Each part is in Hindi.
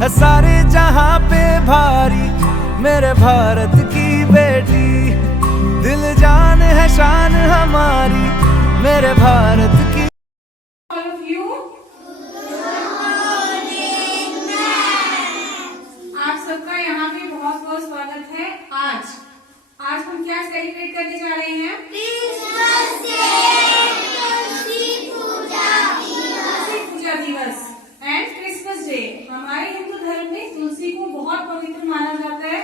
है सारे जहां पे भारी मेरे भारत की बेटी। दिल जान है शान हमारी मेरे भारत की। आप सबका यहाँ पे बहुत बहुत स्वागत है। आज हम क्या सेलिब्रेट करने जा रहे हैं? तुलसी पूजा दिवस एंड क्रिसमस डे। हमारे हिंदू धर्म में तुलसी को बहुत पवित्र माना जाता है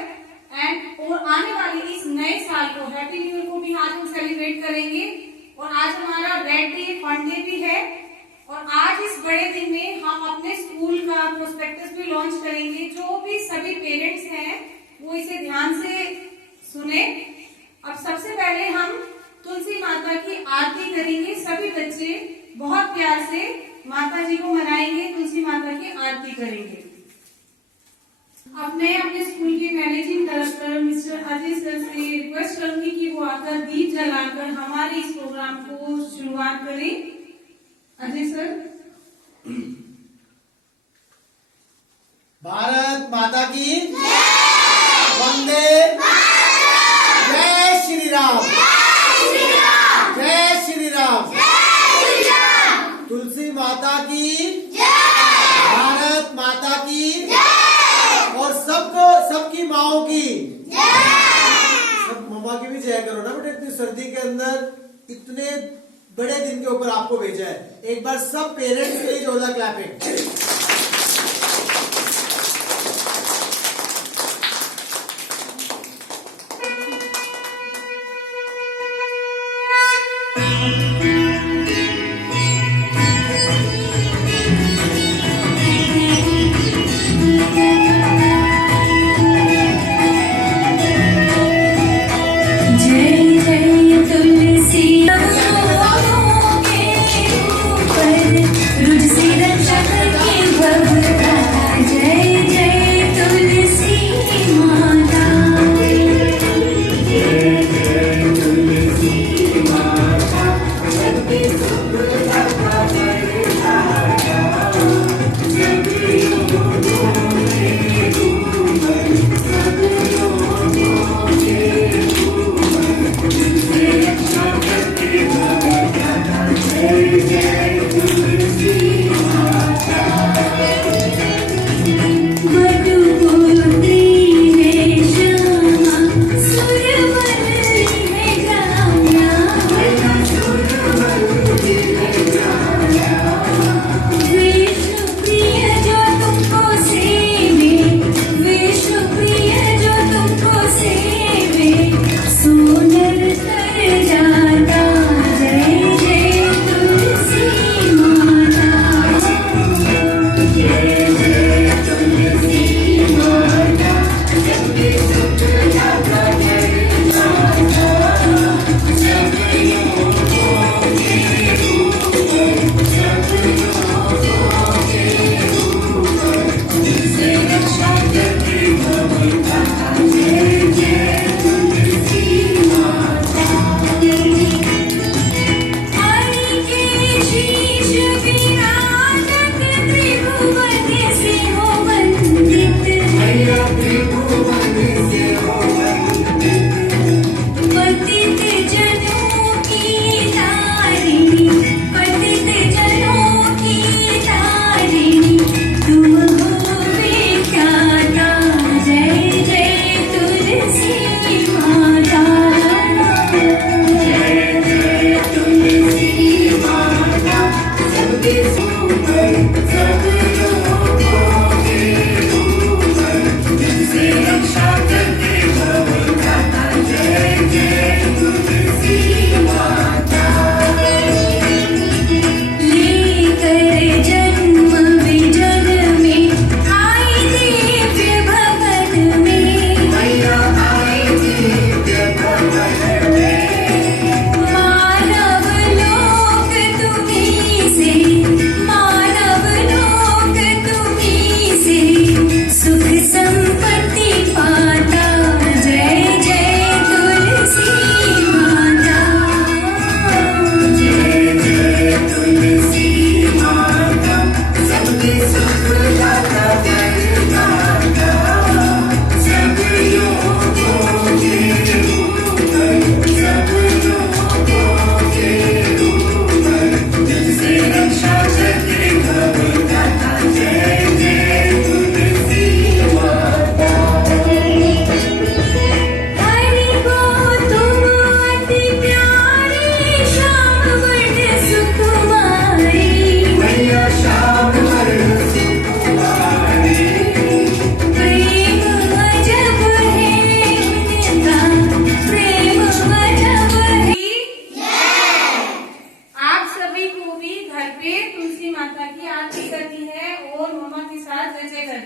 एंड और आने वाले इस नए साल को हैप्पी न्यू ईयर को भी आज हम सेलिब्रेट करेंगे। और आज हमारा रेड डे फन डे भी है। और आज इस बड़े दिन में हम अपने स्कूल का प्रोस्पेक्टस भी लॉन्च करेंगे। जो भी सभी पेरेंट्स हैं वो इसे ध्यान से सुने। अब सबसे पहले हम तुलसी माता की आरती करेंगे। सभी बच्चे बहुत प्यार से माता जी को मनाएंगे, तुलसी माता की आरती करेंगे। अब मैं अपने स्कूल के managing director mister Ajay sir से रिक्वेस्ट करूंगी कि वो आकर दीप जलाकर हमारे इस प्रोग्राम को शुरुआत करें। अजय सर। भारत माता की वंदे जय श्री राम, जय श्री राम। तुलसी माता की, भारत माता की और सबकी माओ की। सब मम्मा की भी जय करो ना बेटा। इतनी सर्दी के अंदर इतने बड़े दिन के ऊपर आपको भेजा है। एक बार सब पेरेंट्स के लिए जोरदार क्लैपिंग। रुझ से रक्षा करके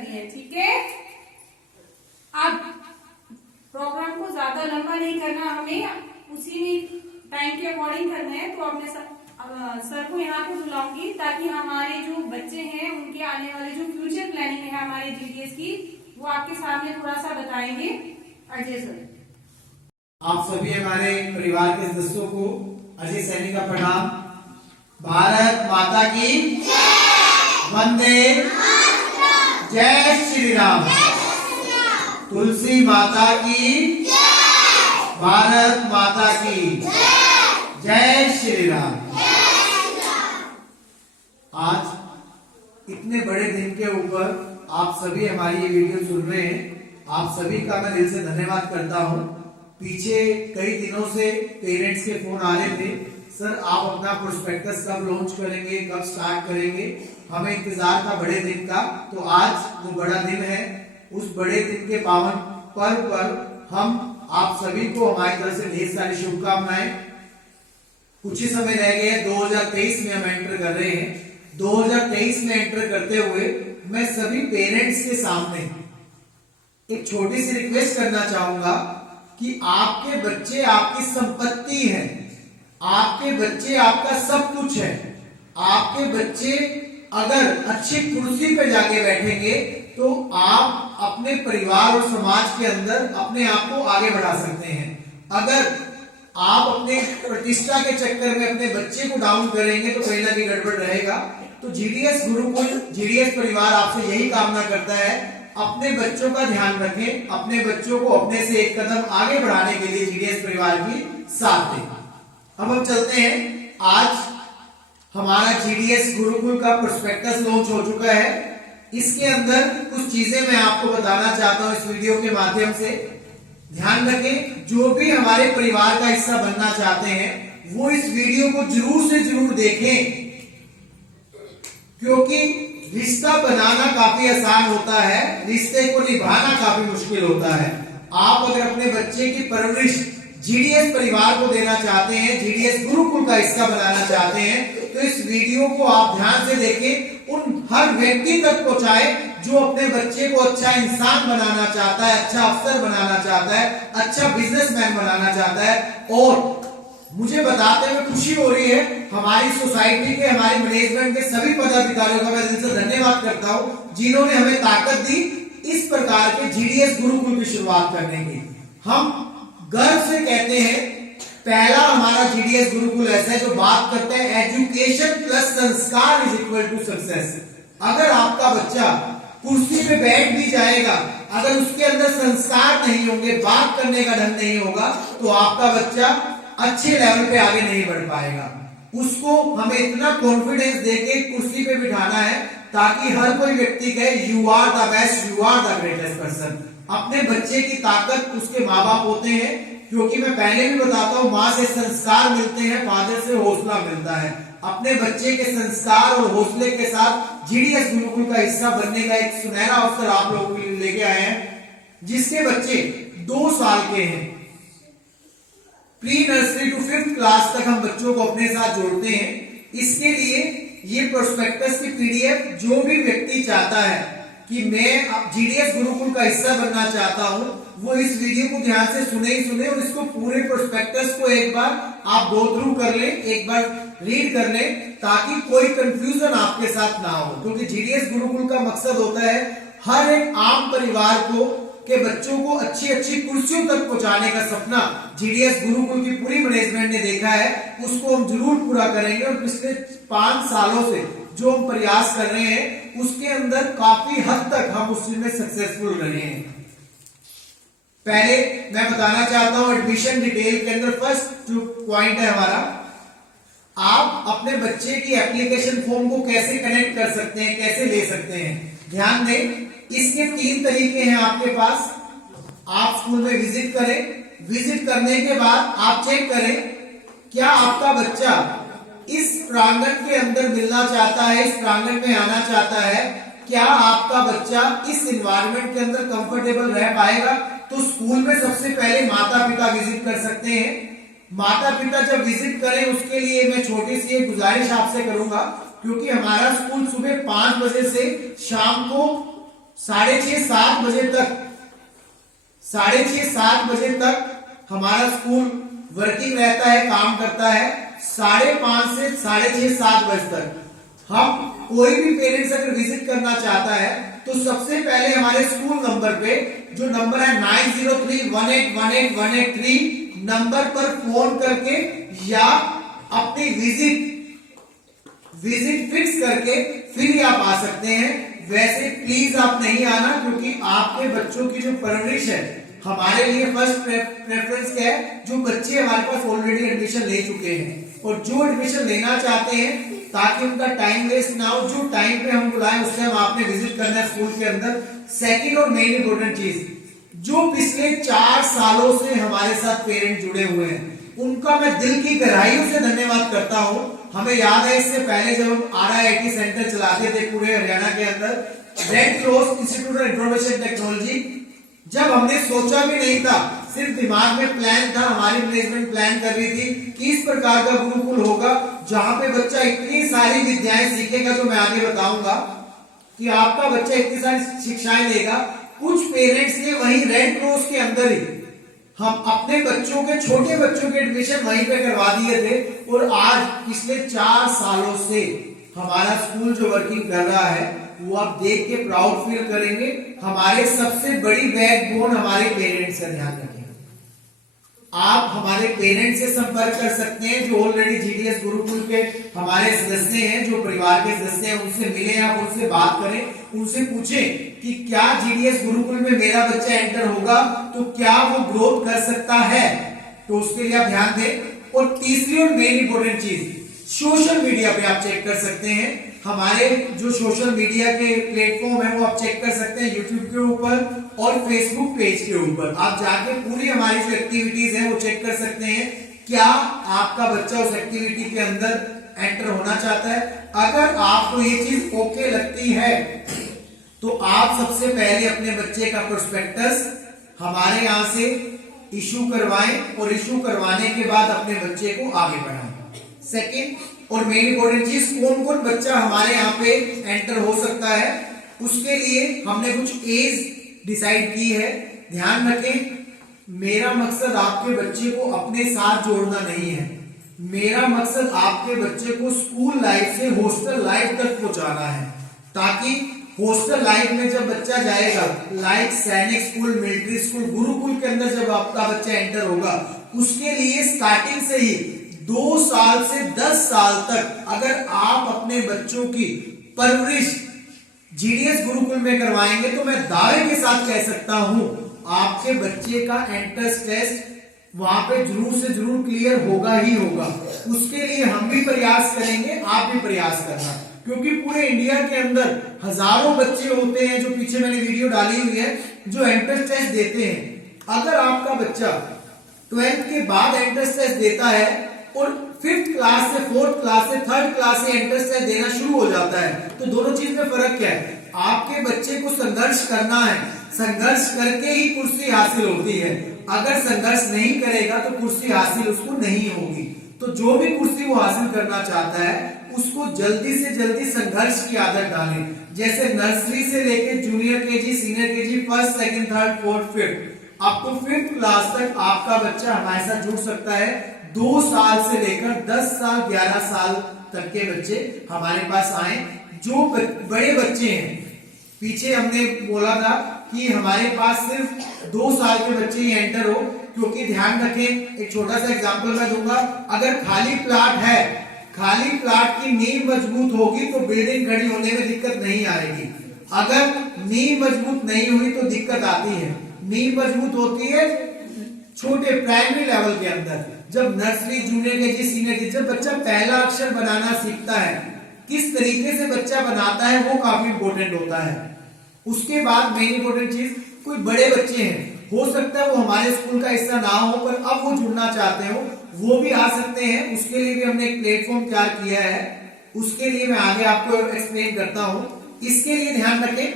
करनी है, ठीक है। अब प्रोग्राम को ज्यादा लंबा नहीं करना, हमें उसी में टाइम के अकॉर्डिंग करना है। तो अपने सर को यहाँ पे बुलाऊंगी ताकि हमारे जो बच्चे हैं उनके आने वाले जो फ्यूचर प्लानिंग है हमारे जीडीएस की, वो आपके सामने थोड़ा सा बताएंगे। अजय सर। आप सभी हमारे परिवार के सदस्यों को अजय सैनी का प्रणाम। भारत माता की वंदे, जय श्री राम। तुलसी माता की, भारत माता की जय श्री राम। आज इतने बड़े दिन के ऊपर आप सभी हमारी ये वीडियो सुन रहे हैं, आप सभी का मैं दिल से धन्यवाद करता हूँ। पीछे कई दिनों से पेरेंट्स के फोन आ रहे थे, सर आप अपना प्रोस्पेक्टस कब लॉन्च करेंगे, कब स्टार्ट करेंगे, हमें इंतजार था बड़े दिन का। तो आज वो बड़ा दिन है, उस बड़े दिन के पावन पर्व पर हम आप सभी को हमारी तरफ से ढेर सारी शुभकामनाएं। कुछ ही समय रह गए, 2023 में हम एंटर कर रहे हैं। 2023 में एंटर करते हुए मैं सभी पेरेंट्स के सामने एक छोटी सी रिक्वेस्ट करना चाहूंगा कि आपके बच्चे आपकी संपत्ति हैं, आपके बच्चे आपका सब कुछ है। आपके बच्चे अगर अच्छी कुर्सी पे जाके बैठेंगे तो आप अपने परिवार और समाज के अंदर अपने आप को आगे बढ़ा सकते हैं। अगर आप अपने प्रतिष्ठा के चक्कर में अपने बच्चे को डाउन करेंगे तो कहीं ना कहीं गड़बड़ रहेगा। तो जीडीएस गुरुकुल, जीडीएस परिवार आपसे यही कामना करता है, अपने बच्चों का ध्यान रखें, अपने बच्चों को अपने से एक कदम आगे बढ़ाने के लिए जीडीएस परिवार की साथ दें। अब हम चलते हैं, आज हमारा जीडीएस गुरुकुल का प्रोस्पेक्टस लॉन्च हो चुका है। इसके अंदर कुछ चीजें मैं आपको बताना चाहता हूं इस वीडियो के माध्यम से। ध्यान रखें, जो भी हमारे परिवार का हिस्सा बनना चाहते हैं वो इस वीडियो को जरूर से जरूर देखें, क्योंकि रिश्ता बनाना काफी आसान होता है, रिश्ते को निभाना काफी मुश्किल होता है। आप अगर अपने बच्चे की परवरिश जीडीएस परिवार को देना चाहते हैं, जीडीएस गुरुकुल का हिस्सा बनाना चाहते हैं, तो इस वीडियो को आप ध्यान से देखें, उन हर व्यक्ति तक पहुंचाए जो अपने बच्चे को अच्छा इंसान बनाना चाहता है, अच्छा अफसर बनाना चाहता है, अच्छा बिजनेसमैन बनाना चाहता है। और मुझे बताते हुए खुशी हो रही है, हमारी सोसाइटी के, हमारे मैनेजमेंट के सभी पदाधिकारियों का मैं दिल से धन्यवाद करता हूं, जिन्होंने हमें ताकत दी इस प्रकार के जीडीएस गुरुकुल की शुरुआत करने की। हम गर्व से कहते हैं, पहला हमारा जीडीएस गुरुकुल ऐसा है जो बात करते हैं एजुकेशन प्लस संस्कार इज इक्वल टू सक्सेस। अगर आपका बच्चा कुर्सी पे बैठ भी जाएगा, अगर उसके अंदर संस्कार नहीं होंगे, बात करने का ढंग नहीं होगा, तो आपका बच्चा अच्छे लेवल पे आगे नहीं बढ़ पाएगा। उसको हमें इतना कॉन्फिडेंस देके कुर्सी पे बिठाना है ताकि हर कोई व्यक्ति कहे you are the best, you are the greatest person. अपने बच्चे की ताकत उसके माँ बाप होते हैं, क्योंकि मैं पहले भी बताता हूँ, माँ से संस्कार मिलते हैं, फादर से हौसला मिलता है। अपने बच्चे के संस्कार और हौसले के साथ जीडीएस गुरुकुल का हिस्सा बनने का एक सुनहरा अवसर आप लोगों के लिए लेके आए हैं। जिसके बच्चे 2 साल के हैं, pre nursery to 5th class तक हम बच्चों को अपने साथ जोड़ते हैं। इसके लिए ये प्रोस्पेक्टस की पीडीएफ जो भी व्यक्ति चाहता है कि मैं जीडीएस गुरुकुल का हिस्सा बनना चाहता हूं, वो इस वीडियो को ध्यान से सुने ही सुने और इसको पूरे प्रोस्पेक्टस को एक बार आप गो थ्रू कर लें, एक बार रीड कर लें, ताकि कोई कंफ्यूजन आपके साथ ना हो। क्योंकि जीडीएस गुरुकुल का मकसद होता है हर एक आम परिवार को के बच्चों को अच्छी अच्छी कुर्सियों तक पहुंचाने का सपना जीडीएस गुरुकुल की पूरी मैनेजमेंट ने देखा है, उसको हम जरूर पूरा करेंगे। और पिछले 5 सालों से जो हम प्रयास कर रहे हैं उसके अंदर काफी हद तक हम उस चीज में सक्सेसफुल रहे हैं। पहले मैं बताना चाहता हूं, एडमिशन डिटेल के अंदर फर्स्ट पॉइंट है हमारा, आप अपने बच्चे की एप्लीकेशन फॉर्म को कैसे कनेक्ट कर सकते हैं, कैसे ले सकते हैं। ध्यान दें, इसके 3 तरीके हैं आपके पास। आप स्कूल में विजिट करें, विजिट करने के बाद आप चेक करें क्या आपका बच्चा इस प्रांगण के अंदर मिलना चाहता है, इस प्रांगण में आना चाहता है, क्या आपका बच्चा इस एनवायरनमेंट के अंदर कंफर्टेबल रह पाएगा। तो स्कूल में सबसे पहले माता पिता विजिट कर सकते हैं। माता पिता जब विजिट करें उसके लिए मैं छोटी सी एक गुजारिश आपसे करूंगा, क्योंकि हमारा स्कूल सुबह 5 बजे से शाम को 6:30-7 बजे तक 6:30-7 बजे तक हमारा स्कूल वर्किंग रहता है, काम करता है। 5:30 से 6:30-7 बजे तक हम कोई भी पेरेंट्स अगर विजिट करना चाहता है तो सबसे पहले हमारे स्कूल नंबर पे, जो नंबर है 9031818183 नंबर पर फोन करके या अपनी विजिट फिक्स करके फिर ही आप आ सकते हैं। वैसे प्लीज आप नहीं आना, क्योंकि आपके बच्चों की जो परवरिश है हमारे लिए फर्स्ट प्रेफरेंस क्या है, जो बच्चे हमारे पास ऑलरेडी एडमिशन ले चुके हैं और जो एडमिशन लेना चाहते हैं, ताकि उनका टाइम वेस्ट ना हो। जो टाइम पे हम बुलाएं उस टाइम आपने विजिट करना है स्कूल के अंदर। सेकंड और मेन इंपॉर्टेंट चीज, जो पिछले 4 सालों से हमारे साथ पेरेंट जुड़े हुए हैं, उनका मैं दिल की गहराइयों से धन्यवाद करता हूं। हमें याद है इससे पहले जब हम RIIT सेंटर चलाते थे पूरे हरियाणा के अंदर, red cross institute of information technology, जब हमने सोचा भी नहीं था, सिर्फ दिमाग में प्लान था, हमारी मैनेजमेंट प्लान कर रही थी कि इस प्रकार का गुरुकुल होगा जहां पे बच्चा इतनी सारी विद्याएं सीखेगा, जो मैं आगे बताऊंगा कि आपका बच्चा इतनी सारी शिक्षाएं लेगा। कुछ पेरेंट्स ने वहीं रेड क्रॉस के अंदर ही हम अपने बच्चों के, छोटे बच्चों के एडमिशन वहीं पे करवा दिए थे और आज पिछले 4 सालों से हमारा स्कूल जो वर्किंग कर रहा है वो आप देख के प्राउड फील करेंगे। हमारे सबसे बड़ी बैकबोन हमारे पेरेंट्स का ध्यान रखें। आप हमारे पेरेंट्स से संपर्क कर सकते हैं, जो ऑलरेडी GDS गुरुकुल के हमारे सदस्य हैं, जो परिवार के सदस्य हैं, उनसे मिलें, आप उनसे बात करें, उनसे पूछें कि क्या GDS गुरुकुल में मेरा बच्चा एंटर होगा तो क्या वो ग्रोथ कर सकता है, तो उसके लिए आप ध्यान दें। और तीसरी और मेन इंपॉर्टेंट चीज, सोशल मीडिया पे आप चेक कर सकते हैं। हमारे जो सोशल मीडिया के प्लेटफॉर्म है वो आप चेक कर सकते हैं, यूट्यूब के ऊपर और फेसबुक पेज के ऊपर आप जाके पूरी हमारी जो एक्टिविटीज है वो चेक कर सकते हैं। क्या आपका बच्चा उस एक्टिविटी के अंदर एंटर होना चाहता है? अगर आपको ये चीज ओके लगती है तो आप सबसे पहले अपने बच्चे का प्रोस्पेक्टस हमारे यहां से इशू करवाएं और इशू करवाने के बाद अपने बच्चे को आगे बढ़ाएं। सेकंड और मेन इंपॉर्टेंट चीज, कौन कौन बच्चा हमारे यहाँ पे एंटर हो सकता है, उसके लिए हमने कुछ एज डिसाइड की है। ध्यान रखें, मेरा मकसद आपके बच्चे को अपने साथ जोड़ना नहीं है, मेरा मकसद आपके बच्चे को स्कूल लाइफ से हॉस्टल लाइफ तक पहुंचाना है, ताकि हॉस्टल लाइफ में जब बच्चा जाएगा, लाइक सैनिक स्कूल, मिलिट्री स्कूल, गुरुकुल के अंदर जब आपका बच्चा एंटर होगा, उसके लिए स्टार्टिंग से ही 2 साल से 10 साल तक अगर आप अपने बच्चों की परवरिश GDS गुरुकुल में करवाएंगे तो मैं दावे के साथ कह सकता हूं आपके बच्चे का एंट्रेंस टेस्ट वहां पे जरूर से जरूर क्लियर होगा ही होगा। उसके लिए हम भी प्रयास करेंगे, आप भी प्रयास करना, क्योंकि पूरे इंडिया के अंदर हजारों बच्चे होते हैं, जो पीछे मैंने वीडियो डाली हुई है, जो एंट्रेंस टेस्ट देते हैं। अगर आपका बच्चा 12th के बाद एंट्रेंस टेस्ट देता है और 5th क्लास से 4th क्लास से 3rd क्लास से एंट्रेंस टेस्ट देना शुरू हो जाता है, तो दोनों चीज में फर्क क्या है? आपके बच्चे को संघर्ष करना है, संघर्ष करके ही कुर्सी हासिल होती है। अगर संघर्ष नहीं करेगा तो कुर्सी हासिल उसको नहीं होगी। तो जो भी कुर्सी वो हासिल करना चाहता है उसको जल्दी से जल्दी संघर्ष की आदत डालें। जैसे नर्सरी से लेकर junior KG, senior KG, 1st, 2nd, 3rd, 4th, 5th up to 5th class तक आपका बच्चा हमारे साथ जुड़ सकता है। 2 साल से लेकर 10 साल 11 साल तक के बच्चे हमारे पास आए। जो बड़े बच्चे हैं, पीछे हमने बोला था कि हमारे पास सिर्फ 2 साल के बच्चे ही एंटर हो, क्योंकि ध्यान रखें, एक छोटा सा एग्जांपल मैं दूंगा। अगर खाली प्लाट है, खाली प्लाट की नींव मजबूत होगी तो बिल्डिंग खड़ी होने में दिक्कत नहीं आएगी। अगर नींव मजबूत नहीं हुई तो दिक्कत आती है। नींव मजबूत होती है छोटे प्राइमरी लेवल के अंदर, जब nursery, junior KG, senior KG, जब बच्चा पहला अक्षर बनाना सीखता है, किस तरीके से बच्चा बनाता है वो काफी इंपॉर्टेंट होता है। उसके बाद मेन इंपॉर्टेंट चीज, कोई बड़े बच्चे हैं, हो सकता है वो हमारे स्कूल का हिस्सा ना हो पर अब वो जुड़ना चाहते हो, वो भी आ सकते हैं। उसके लिए भी हमने एक प्लेटफॉर्म तैयार किया है, उसके लिए मैं आगे आपको एक्सप्लेन करता हूं। इसके लिए ध्यान रखें,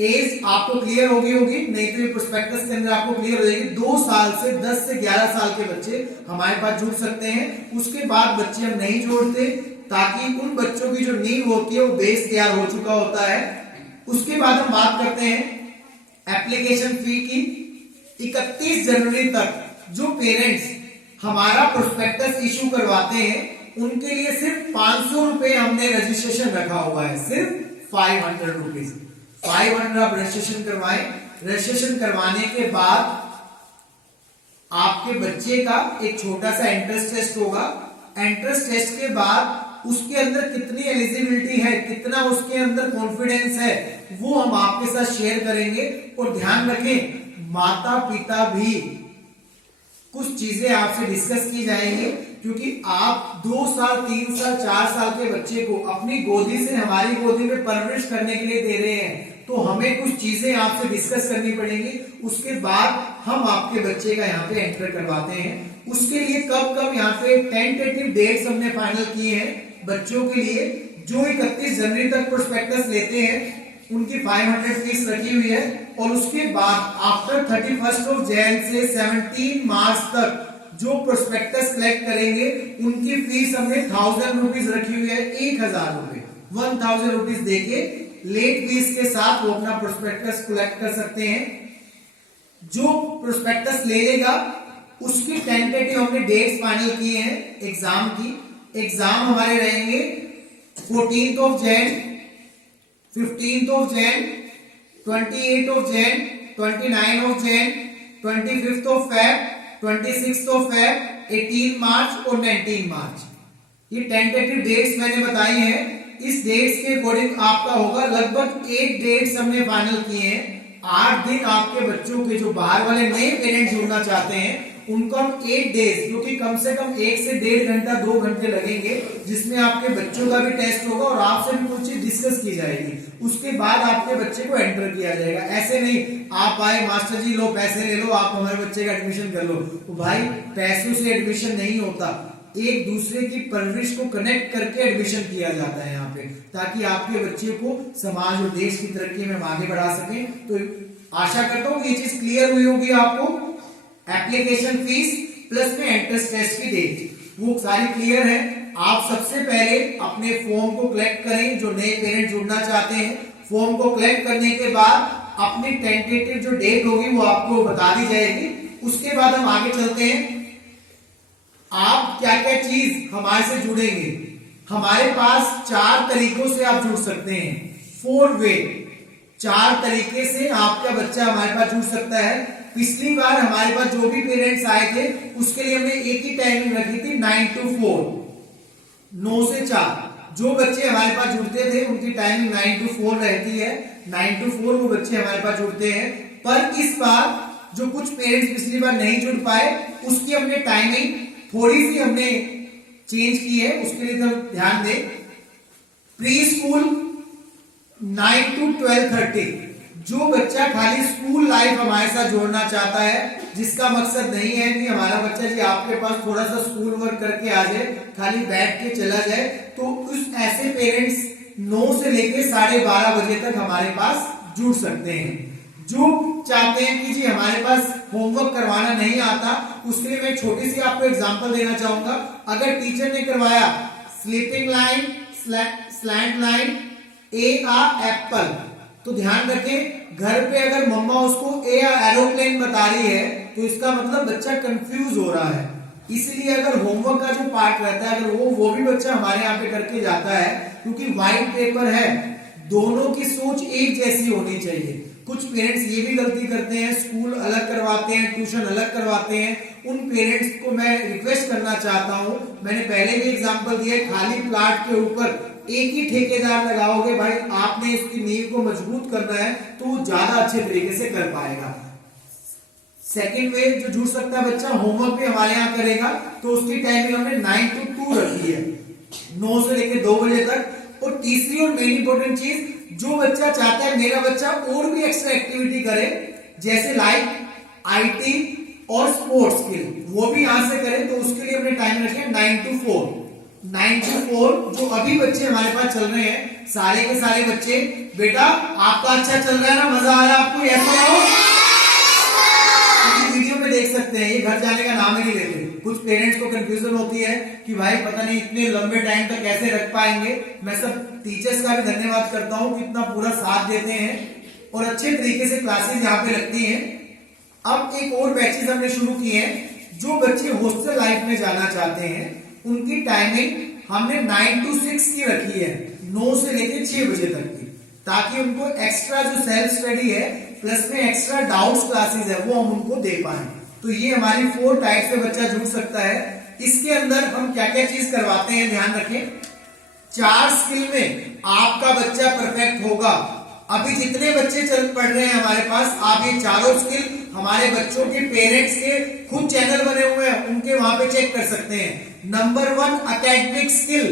एज आपको क्लियर होगी नहीं तो ये प्रोस्पेक्टस के अंदर आपको क्लियर हो जाएगी। 2 साल से 10 से 11 साल के बच्चे हमारे पास जुड़ सकते हैं। उसके बाद बच्चे हम नहीं जोड़ते, ताकि उन बच्चों की जो नींव होती है वो बेस तैयार हो चुका होता है। उसके बाद हम बात करते हैं एप्लीकेशन फी की। 31 जनवरी तक जो पेरेंट्स हमारा प्रोस्पेक्टस इशू करवाते हैं उनके लिए सिर्फ 500 रुपए हमने रजिस्ट्रेशन रखा हुआ है, सिर्फ 500 रुपीज। 500 आप रजिस्ट्रेशन करवाएं। रजिस्ट्रेशन करवाने के बाद आपके बच्चे का एक छोटा सा एंट्रेंस टेस्ट होगा। एंट्रेंस टेस्ट के बाद उसके अंदर कितनी एलिजिबिलिटी है, कितना उसके अंदर कॉन्फिडेंस है, वो हम आपके साथ शेयर करेंगे। और ध्यान रखें, माता पिता भी कुछ चीजें आपसे डिस्कस की जाएंगी, क्योंकि आप 2 साल 3 साल 4 साल के बच्चे को अपनी गोदी से हमारी गोदी में परवरिश करने के लिए दे रहे हैं, तो हमें कुछ चीजें आपसे डिस्कस करनी पड़ेंगी। उसके बाद हम आपके बच्चे का यहाँ पे एंटर करवाते हैं। उसके लिए कब यहाँ पे टेंटेटिव डेट्स हमने फाइनल किए हैं बच्चों के लिए। जो 31 जनवरी तक प्रोस्पेक्टस लेते हैं उनकी 500 फीस रखी हुई है। और उसके बाद आफ्टर 31 ऑफ जैन से 17 मार्च तक जो प्रोस्पेक्टस कलेक्ट करेंगे उनकी फीस हमने 1000 रुपीज रखी हुई है। 1000 रुपए 1000 रुपीज देके लेट फीस के साथ वो अपना प्रोस्पेक्टस कलेक्ट कर सकते हैं। जो प्रोस्पेक्टस ले लेगा उसकी टेंटेटिव हमने डेट्स फाइनल किए हैं एग्जाम की। एग्जाम हमारे रहेंगे 14th of Jain, 15th of Jain, 28th of Jain, 29th of Jain, 25th of Feb, 26th of Feb, 18 मार्च और 19 मार्च। ये टेंटेटिव डेट्स मैंने बताई हैं। इस डेट्स के अकॉर्डिंग आपका होगा लगभग 8 डेट्स हमने फाइनल किए हैं। 8 दिन आपके बच्चों के जो बाहर वाले नए पेरेंट्स जुड़ना चाहते हैं उनको हम 8 डेज, जो कि कम से कम 1 से 1.5 घंटा 2 घंटे लगेंगे, जिसमें आपके बच्चों का भी टेस्ट होगा और आपसे भी कुछ चीज डिस्कस की जाएगी। उसके बाद आपके बच्चे को एंटर किया जाएगा। ऐसे नहीं आप आए मास्टर जी लो पैसे ले लो आप हमारे बच्चे का एडमिशन कर लो, तो भाई पैसों से एडमिशन नहीं होता। एक दूसरे की परवरिश को कनेक्ट करके एडमिशन किया जाता है यहाँ पे, ताकि आपके बच्चे को समाज और देश की तरक्की में आगे बढ़ा सके। तो आशा करता हूँ ये चीज क्लियर हुई होगी आपको। एप्लीकेशन फीस प्लस में एंट्रेंस टेस्ट की डेट वो सारी क्लियर है। आप सबसे पहले अपने फॉर्म को कलेक्ट करें। जो नए पेरेंट जुड़ना चाहते हैं फॉर्म को कलेक्ट करने के बाद अपनी टेंटेटिव जो डेट होगी वो आपको बता दी जाएगी। उसके बाद हम आगे चलते हैं। आप क्या क्या चीज हमारे से जुड़ेंगे। हमारे पास 4 तरीकों से आप जुड़ सकते हैं। 4 वे 4 तरीके से आपका बच्चा हमारे पास जुड़ सकता है। पिछली बार हमारे पास जो भी पेरेंट्स आए थे उसके लिए हमने एक ही टाइमिंग रखी थी 9 to 4, 9 से 4। जो बच्चे हमारे पास जुड़ते थे उनकी टाइमिंग 9 to 4 रहती है। 9 to 4 वो बच्चे हमारे पास जुड़ते हैं। पर इस बार जो कुछ पेरेंट्स पिछली बार नहीं जुड़ पाए उसकी हमने टाइमिंग थोड़ी सी हमने चेंज की है, उसके लिए तो ध्यान दें। Pre school 9 to 12:30। जो बच्चा खाली स्कूल लाइफ हमारे साथ जोड़ना चाहता है, जिसका मकसद नहीं है कि हमारा बच्चा जी आपके पास थोड़ा सा स्कूल वर्क करके आ जाए, खाली बैठ के चला जाए, तो उस ऐसे पेरेंट्स 9 से लेके 12:30 बजे तक हमारे पास जुड़ सकते हैं। जो चाहते हैं कि जी हमारे पास होमवर्क करवाना नहीं आता, उसके लिए मैं छोटी सी आपको एग्जांपल देना चाहूंगा। अगर टीचर ने करवाया स्लीपिंग लाइन, स्लैंट लाइन, ए आ एप्पल, तो ध्यान रखें घर पे अगर मम्मा उसको ए या एरोप्लेन बता रही है तो इसका मतलब बच्चा कंफ्यूज हो रहा है। इसलिए अगर होमवर्क का जो पार्ट रहता है अगर वो भी बच्चा हमारे यहाँ पे करके जाता है, क्योंकि व्हाइट पेपर है, दोनों की सोच एक जैसी होनी चाहिए। कुछ पेरेंट्स ये भी गलती करते हैं, स्कूल अलग करवाते हैं, ट्यूशन अलग करवाते हैं। उन पेरेंट्स को मैं रिक्वेस्ट करना चाहता हूं, मैंने पहले भी एग्जांपल दिया, खाली प्लाट के ऊपर एक ही ठेकेदार लगाओगे, भाई आपने इसकी नींव को मजबूत करना है तो वो ज्यादा अच्छे तरीके से कर पाएगा। सेकेंड वे जो जुड़ सकता है बच्चा, होमवर्क भी हमारे यहाँ करेगा, तो उसकी टाइमिंग हमने 9 to 2 रखी है, 9 से लेकर 2 बजे तक। और तीसरी और मेन इंपॉर्टेंट चीज, जो बच्चा चाहता है मेरा बच्चा और भी एक्स्ट्रा एक्टिविटी करे, जैसे लाइक आईटी और स्पोर्ट्स स्किल, वो भी यहां से करे, तो उसके लिए हमने टाइम रखे 9 to 4। 9 to 4 जो अभी बच्चे हमारे पास चल रहे हैं, सारे के सारे बच्चे, बेटा आपका अच्छा चल रहा है ना, मजा आ रहा है आपको, ऐसा हो वीडियो में देख सकते हैं, ये घर जाने का नाम ही नहीं लेते। कुछ पेरेंट्स को कंफ्यूजन होती है कि भाई पता नहीं इतने लंबे टाइम तक कैसे रख पाएंगे। मैं सब टीचर्स का भी धन्यवाद करता हूँ कि इतना पूरा साथ देते हैं और अच्छे तरीके से क्लासेस यहाँ पे लगती हैं। अब एक और बैचेस हमने शुरू किए हैं। जो बच्चे हॉस्टल लाइफ में जाना चाहते हैं उनकी टाइमिंग हमने 9 to 6 की रखी है, 9 से लेकर 6 बजे तक की, ताकि उनको एक्स्ट्रा जो सेल्फ स्टडी है प्लस में एक्स्ट्रा डाउट्स क्लासेस है वो हम उनको दे पाए। तो ये हमारी 4 टाइप से बच्चा जुड़ सकता है। इसके अंदर हम क्या क्या चीज करवाते हैं ध्यान रखें। 4 स्किल में आपका बच्चा परफेक्ट होगा। अभी जितने बच्चे चल पढ़ रहे हैं हमारे पास, आप ये चारों स्किल हमारे बच्चों के पेरेंट्स के खुद चैनल बने हुए हैं, उनके वहां पे चेक कर सकते हैं। Number 1 academic skill.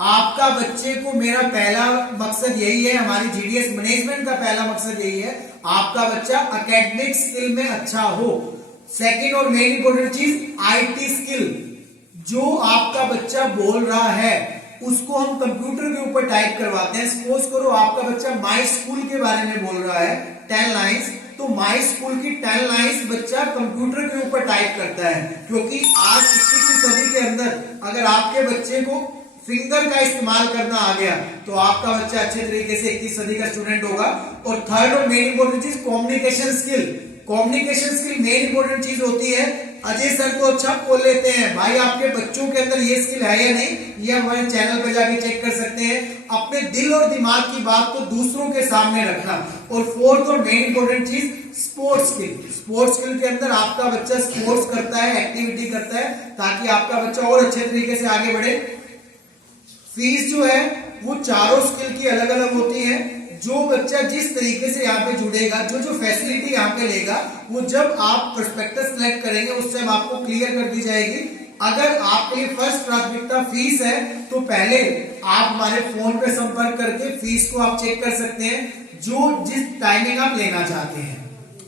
आपका बच्चे को, मेरा पहला मकसद यही है, हमारी जीडीएस मैनेजमेंट का पहला मकसद यही है, आपका बच्चा एकेडमिक स्किल में अच्छा हो। सेकंड और मेन इंपॉर्टेंट चीज आईटी स्किल। जो आपका बच्चा बोल रहा है उसको हम कंप्यूटर के ऊपर टाइप करवाते हैं। सपोज करो आपका बच्चा माई स्कूल के बारे में बोल रहा है 10 लाइन्स, तो माई स्कूल की 10 लाइन्स बच्चा कंप्यूटर के ऊपर टाइप करता है। क्योंकि आज 21वीं सदी के अंदर अगर आपके बच्चे को फिंगर का इस्तेमाल करना आ गया तो आपका बच्चा अच्छे तरीके से 21वीं सदी का स्टूडेंट होगा। और थर्ड और मेन इंपॉर्टेंट चीज communication skill. Communication skill main important चीज होती है। अजय सर तो अच्छा बोल लेते हैं, भाई आपके बच्चों के अंदर ये स्किल है या नहीं, ये हमारे चैनल पे जाके चेक कर सकते हैं। अपने दिल और दिमाग की बात को दूसरों के सामने रखना। और फोर्थ और मेन इंपॉर्टेंट चीज स्पोर्ट्स स्किल। स्पोर्ट्स स्किल के अंदर आपका बच्चा स्पोर्ट्स करता है, एक्टिविटी करता है, ताकि आपका बच्चा और अच्छे तरीके से आगे बढ़े। फीस जो है वो चारों स्किल की अलग अलग होती है। जो बच्चा जिस तरीके से यहाँ पे जुड़ेगा, जो जो फैसिलिटी यहाँ पे लेगा, वो जब आप प्रोस्पेक्टस सिलेक्ट करेंगे उस टाइम आपको क्लियर कर दी जाएगी। अगर आपके लिए फर्स्ट प्राथमिकता फीस है तो पहले आप हमारे फोन पे संपर्क करके फीस को आप चेक कर सकते हैं, जो जिस टाइमिंग आप लेना चाहते हैं।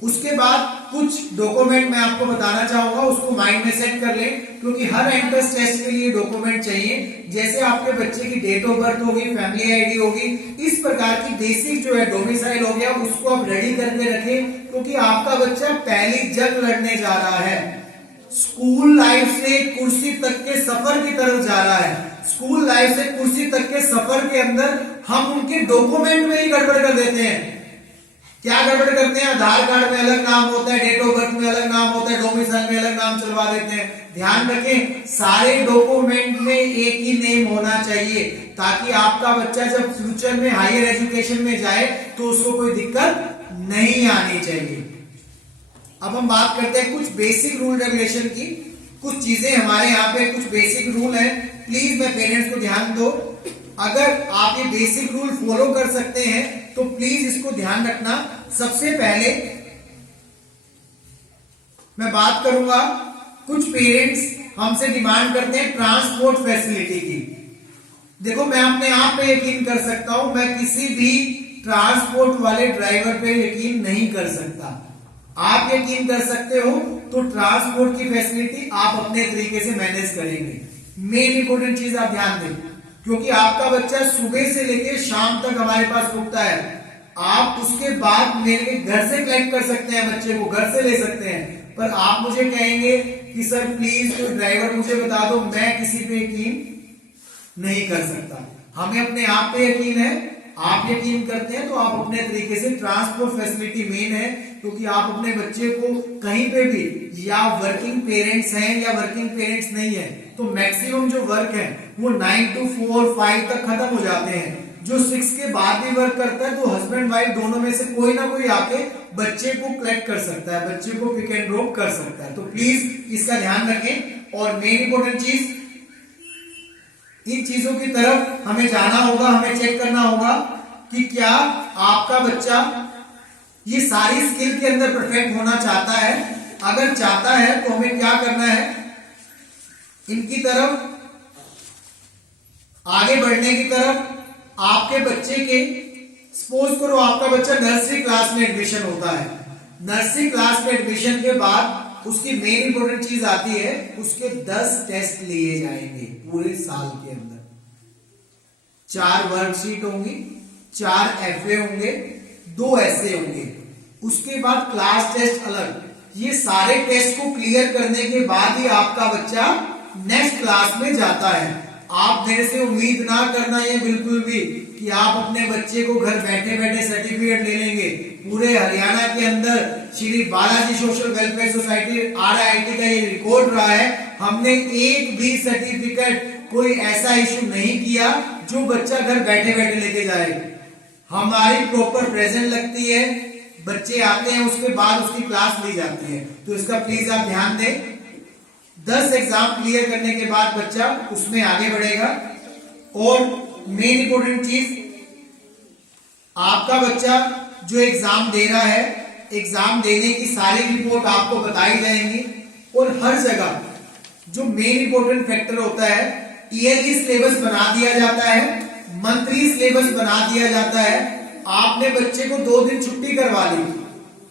उसके बाद कुछ डॉक्यूमेंट मैं आपको बताना चाहूंगा, उसको माइंड में सेट कर लें, क्योंकि हर एंट्रेंस टेस्ट के लिए डॉक्यूमेंट चाहिए। जैसे आपके बच्चे की डेट ऑफ बर्थ होगी, फैमिली आईडी होगी, इस प्रकार की बेसिक जो है डोमिसाइल हो गया, उसको आप रेडी करके रखें, क्योंकि आपका बच्चा पहली जंग लड़ने जा रहा है। स्कूल लाइफ से कुर्सी तक के सफर की तरफ जा रहा है। स्कूल लाइफ से कुर्सी तक के सफर के अंदर हम उनके डॉक्यूमेंट में ही गड़बड़ कर देते हैं। क्या गड़बड़ करते हैं? आधार कार्ड में अलग नाम होता है, डेट ऑफ बर्थ में अलग नाम होता है, डोमिसाइल में अलग नाम चलवा देते हैं। ध्यान रखें, सारे डॉक्यूमेंट में एक ही नेम होना चाहिए, ताकि आपका बच्चा जब फ्यूचर में हायर एजुकेशन में जाए तो उसको कोई दिक्कत नहीं आनी चाहिए। अब हम बात करते हैं कुछ बेसिक रूल रेगुलेशन की। कुछ चीजें हमारे यहाँ पे कुछ बेसिक रूल है, प्लीज मैं पेरेंट्स को ध्यान दो। अगर आप ये बेसिक रूल फॉलो कर सकते हैं तो प्लीज इसको ध्यान रखना। सबसे पहले मैं बात करूंगा, कुछ पेरेंट्स हमसे डिमांड करते हैं ट्रांसपोर्ट फैसिलिटी की। देखो, मैं अपने आप पे यकीन कर सकता हूं, मैं किसी भी ट्रांसपोर्ट वाले ड्राइवर पे यकीन नहीं कर सकता। आप यकीन कर सकते हो तो ट्रांसपोर्ट की फैसिलिटी आप अपने तरीके से मैनेज करेंगे। मेन इंपॉर्टेंट चीज आप ध्यान दें, क्योंकि आपका बच्चा सुबह से लेकर शाम तक हमारे पास रुकता है। आप उसके बाद मेरे घर से कलेक्ट कर सकते हैं, बच्चे को घर से ले सकते हैं, पर आप मुझे कहेंगे कि सर प्लीज कोई ड्राइवर मुझे बता दो, मैं किसी पे यकीन नहीं कर सकता। हमें अपने आप पे यकीन है, आप यकीन करते हैं तो आप अपने तरीके से ट्रांसपोर्ट फैसिलिटी मेन है, क्योंकि आप अपने बच्चे को कहीं पे भी, या वर्किंग पेरेंट्स हैं या वर्किंग पेरेंट्स नहीं है, तो मैक्सिमम जो वर्क है वो 9 to 4, 5 तक खत्म हो जाते हैं। जो 6 के बाद भी वर्क करता है तो हस्बैंड वाइफ दोनों में से कोई ना कोई आके बच्चे को कलेक्ट कर सकता है, बच्चे को पिक एंड ड्रॉप कर सकता है। तो प्लीज इसका ध्यान रखें। और मेन इंपॉर्टेंट चीज, इन चीजों की तरफ हमें जाना होगा, हमें चेक करना होगा कि क्या आपका बच्चा ये सारी स्किल के अंदर परफेक्ट होना चाहता है। अगर चाहता है तो हमें क्या करना है, इनकी तरफ आगे बढ़ने की तरफ आपके बच्चे के, सपोज करो आपका बच्चा नर्सरी क्लास में एडमिशन होता है। नर्सरी क्लास में एडमिशन के बाद उसकी मेन इंपॉर्टेंट चीज आती है, उसके 10 टेस्ट लिए जाएंगे पूरे साल के अंदर। 4 वर्कशीट होंगी, 4 FA होंगे, 2 ऐसे होंगे। उसके बाद क्लास टेस्ट अलग, ये सारे टेस्ट को क्लियर करने के बाद ही आपका बच्चा नेक्स्ट क्लास में जाता है। आप मेरे से उम्मीद ना करना ये बिल्कुल भी कि आप अपने बच्चे को घर बैठे बैठे सर्टिफिकेट ले लेंगे। पूरे हरियाणा के अंदर Shri Balaji social welfare society RIT का ये रिकॉर्ड रहा है, हमने एक भी सर्टिफिकेट कोई ऐसा इशू नहीं किया जो बच्चा घर बैठे बैठे लेके जाए। हमारी प्रॉपर प्रेजेंट लगती है, बच्चे आते हैं, उसके बाद उसकी क्लास ली जाती है। तो इसका प्लीज आप ध्यान दें। 10 एग्जाम क्लियर करने के बाद बच्चा उसमें आगे बढ़ेगा। और मेन इंपॉर्टेंट चीज, आपका बच्चा जो एग्जाम दे रहा है, एग्जाम देने की सारी रिपोर्ट आपको बताई जाएंगी। और हर जगह जो मेन इंपॉर्टेंट फैक्टर होता है, ईयरली सिलेबस बना दिया जाता है, मंथली सिलेबस बना दिया जाता है। आपने बच्चे को 2 दिन छुट्टी करवा ली,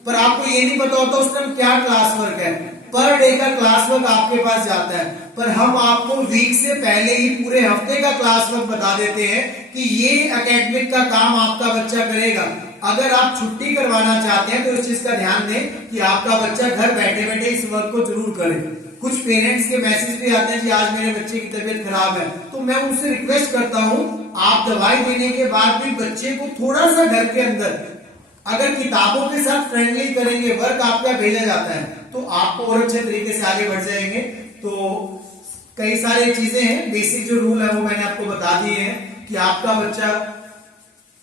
पर आपको ये नहीं पता होता उस टाइम क्या क्लास वर्क है। पर डे का क्लास वर्क आपके पास जाता है, पर हम आपको वीक से पहले ही पूरे हफ्ते का क्लास वर्क बता देते हैं कि ये एकेडमिक का काम आपका बच्चा करेगा। अगर आप छुट्टी करवाना चाहते हैं तो इस चीज का ध्यान दें कि आपका बच्चा घर बैठे बैठे इस वर्क को जरूर करे। कुछ पेरेंट्स के मैसेज भी आते हैं कि आज मेरे बच्चे की तबीयत खराब है, तो मैं उनसे रिक्वेस्ट करता हूं, आप दवाई देने के बाद भी बच्चे को थोड़ा सा घर के अंदर अगर किताबों के साथ फ्रेंडली करेंगे, वर्क आपका भेजा जाता है, तो आपको और अच्छे तरीके से आगे बढ़ जाएंगे। तो कई सारी चीजें हैं, बेसिक जो रूल है वो मैंने आपको बता दिए हैं कि आपका बच्चा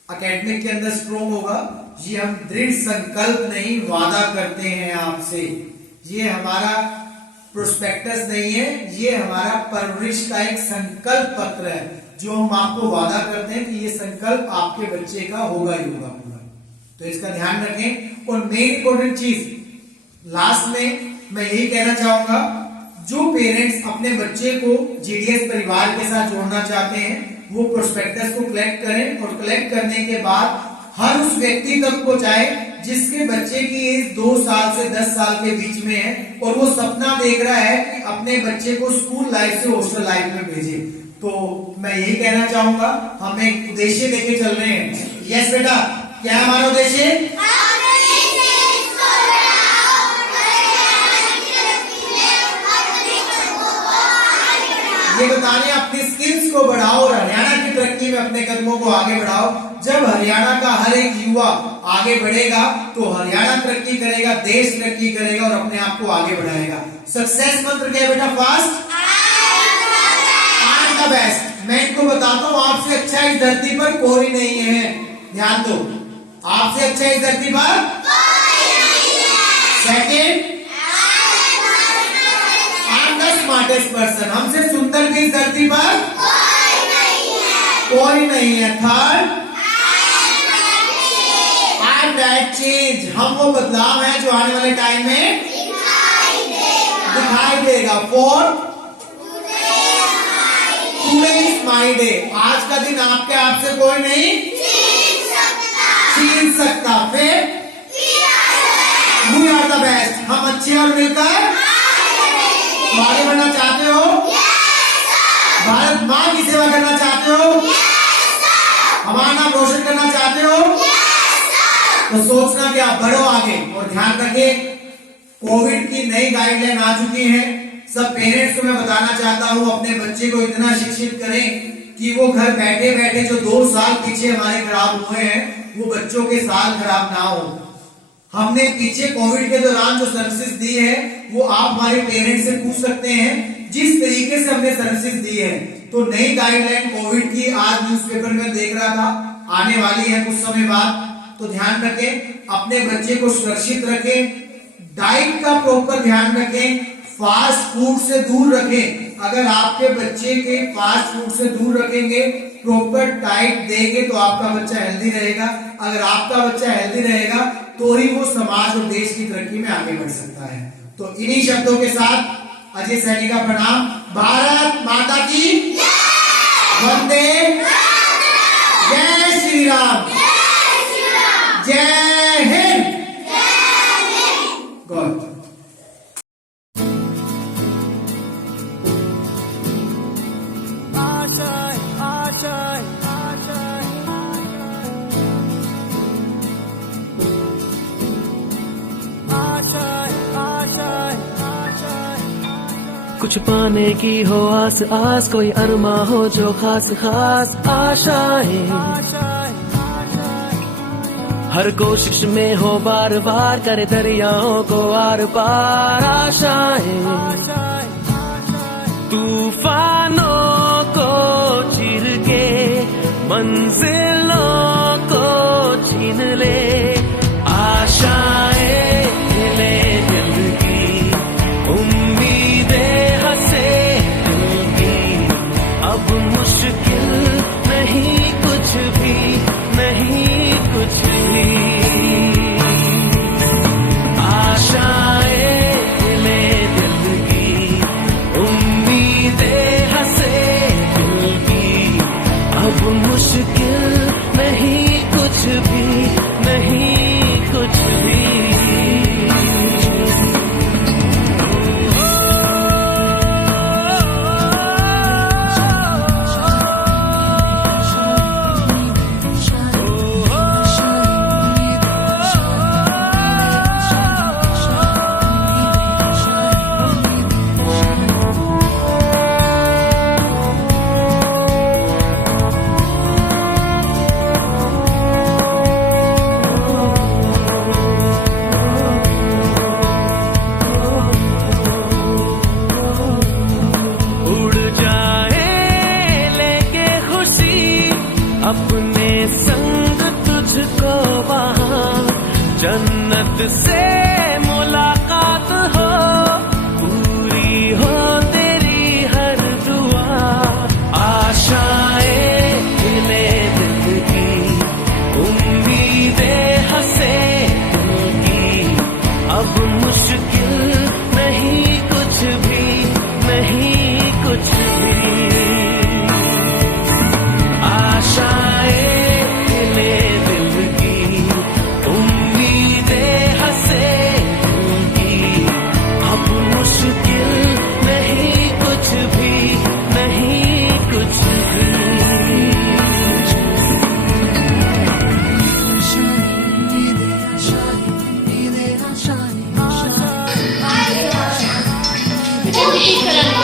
एकेडमिक के अंदर स्ट्रॉन्ग होगा। ये हम दृढ़ संकल्प नहीं, वादा करते हैं आपसे। ये हमारा प्रोस्पेक्टस नहीं है, ये हमारा परवरिश का एक संकल्प पत्र है जो हम आपको वादा करते हैं कि ये संकल्प आपके बच्चे का होगा ही होगा पूरा। तो इसका ध्यान रखें। और मेन इंपॉर्टेंट चीज लास्ट में मैं यही कहना चाहूंगा, जो पेरेंट्स अपने बच्चे को GDS परिवार के साथ जोड़ना चाहते हैं वो प्रोस्पेक्टस को कलेक्ट करें, और कलेक्ट करने के बाद हर उस व्यक्ति तक पहुंचाएं जिसके बच्चे की एज 2 साल से 10 साल के बीच में है और वो सपना देख रहा है कि अपने बच्चे को स्कूल लाइफ से हॉस्टल लाइफ में भेजे। तो मैं यही कहना चाहूंगा, हम एक उद्देश्य लेके चल रहे हैं। यस बेटा, क्या है हमारा उद्देश्य? ये बताने अपनी स्किल्स को बढ़ाओ और हरियाणा की तरक्की में अपने कदमों को आगे बढ़ाओ। जब हरियाणा का हर एक युवा आगे बढ़ेगा तो हरियाणा तरक्की करेगा, देश तरक्की करेगा और अपने आप को आगे बढ़ाएगा। सक्सेस मंत्र क्या है बेटा? First and the best. मैं इनको बताता हूँ, आपसे अच्छा इस धरती पर कोई नहीं है। ध्यान दो, आपसे अच्छा इस धरती पर कोई नहीं है। सेकेंड, स्मार्टेस्ट पर्सन, हमसे सुंदर भी इस धरती पर कोई नहीं है। थर्ड, एंड दैट चेंज, हम वो बदलाव है जो आने वाले टाइम में दिखाई देगा। Fourth, today is my day, आज का दिन आपके आप से कोई नहीं छीन सकता। फिर वी आर द बेस्ट, हम अच्छे और मिलकर आगे बढ़ना चाहते हो? भारत माँ की सेवा करना चाहते हो? हमारा नाम रोशन करना चाहते हो? तो सोचना क्या, बढ़ो आगे। और ध्यान रखें, कोविड की नई गाइडलाइन आ चुकी है। सब पेरेंट्स को मैं बताना चाहता हूँ, अपने बच्चे को इतना शिक्षित करें कि वो घर बैठे बैठे जो 2 साल पीछे हमारे खराब हुए हैं वो बच्चों के साल खराब ना हो। हमने पीछे कोविड के दौरान जो सर्विसेज दी है वो आप हमारे पेरेंट्स से पूछ सकते हैं, जिस तरीके से हमने सर्विसेज दी है। तो नई गाइडलाइन कोविड की आज न्यूज़पेपर में देख रहा था, आने वाली है कुछ समय बाद। तो ध्यान रखें, अपने बच्चे को सुरक्षित रखें, डाइट का प्रॉपर ध्यान रखें, फास्ट फूड से दूर रखें। अगर आपके बच्चे के फास्ट फूड से दूर रखेंगे, प्रॉपर डाइट देंगे तो आपका बच्चा हेल्दी रहेगा। अगर आपका बच्चा हेल्दी रहेगा तो ही वो समाज और देश की तरक्की में आगे बढ़ सकता है। तो इन्हीं शब्दों के साथ अजय सैनी का प्रणाम। भारत माता की वंदे, जय श्री राम, जय हिंद। गॉड आशा कुछ पाने की हो आस आस, कोई अरमा हो जो खास खास आशाएं, हर कोशिश में हो बार बार, करे दरियाओं को आर पार आशाएं, तूफानों को चीर के मंजिलों को छीन ले, आशाएं ले दिल की, उम्मीदें हंसे दिल की, अब मुश्किल नहीं कुछ भी, नहीं कुछ भी, आशाएं ले दिल की, उम्मीदें हंसे दिल की, अब मुश्किल नहीं कुछ भी, नहीं कुछ भी। अपने संग तुझको वहाँ जन्नत से मुलाकात हो, पूरी हो तेरी हर दुआ, आशाएं खिले दिल की, उम्मीदें हंसे दिल की, अब मुश्किल नहीं कुछ भी, नहीं कुछ भी, आशाएं खिले दिल की, उम्मीदें हंसे दिल की, अब मुश्किल नहीं कुछ भी, नहीं कुछ भी।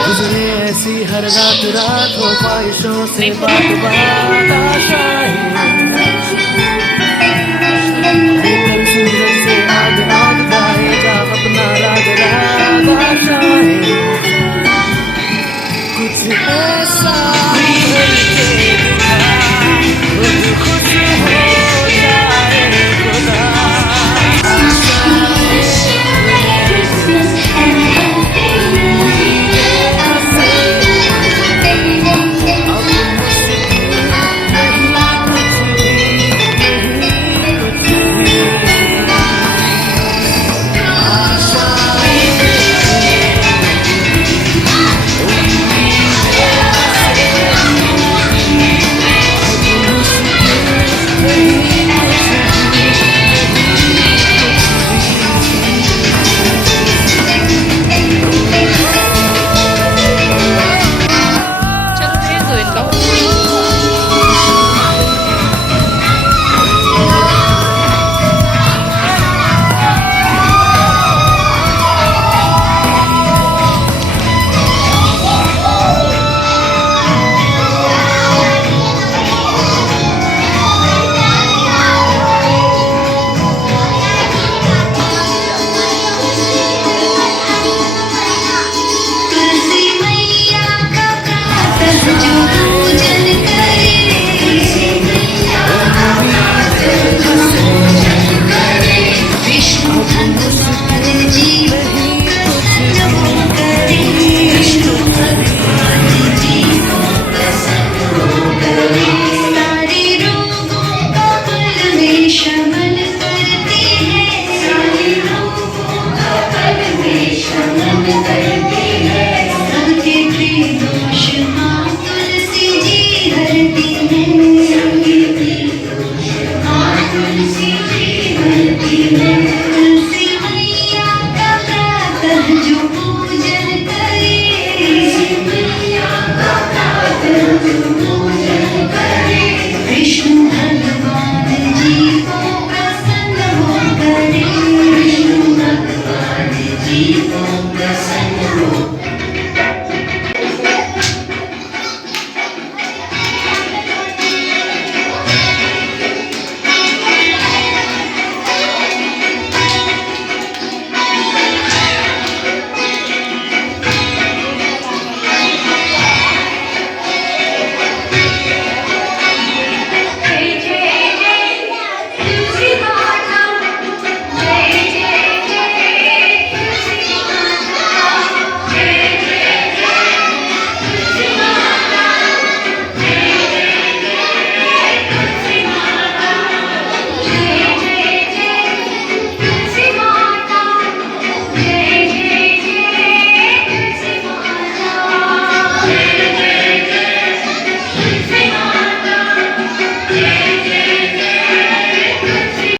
गुजरे ऐसी हर रात रात हो ख्वाहिशों से बात बात आशाएं,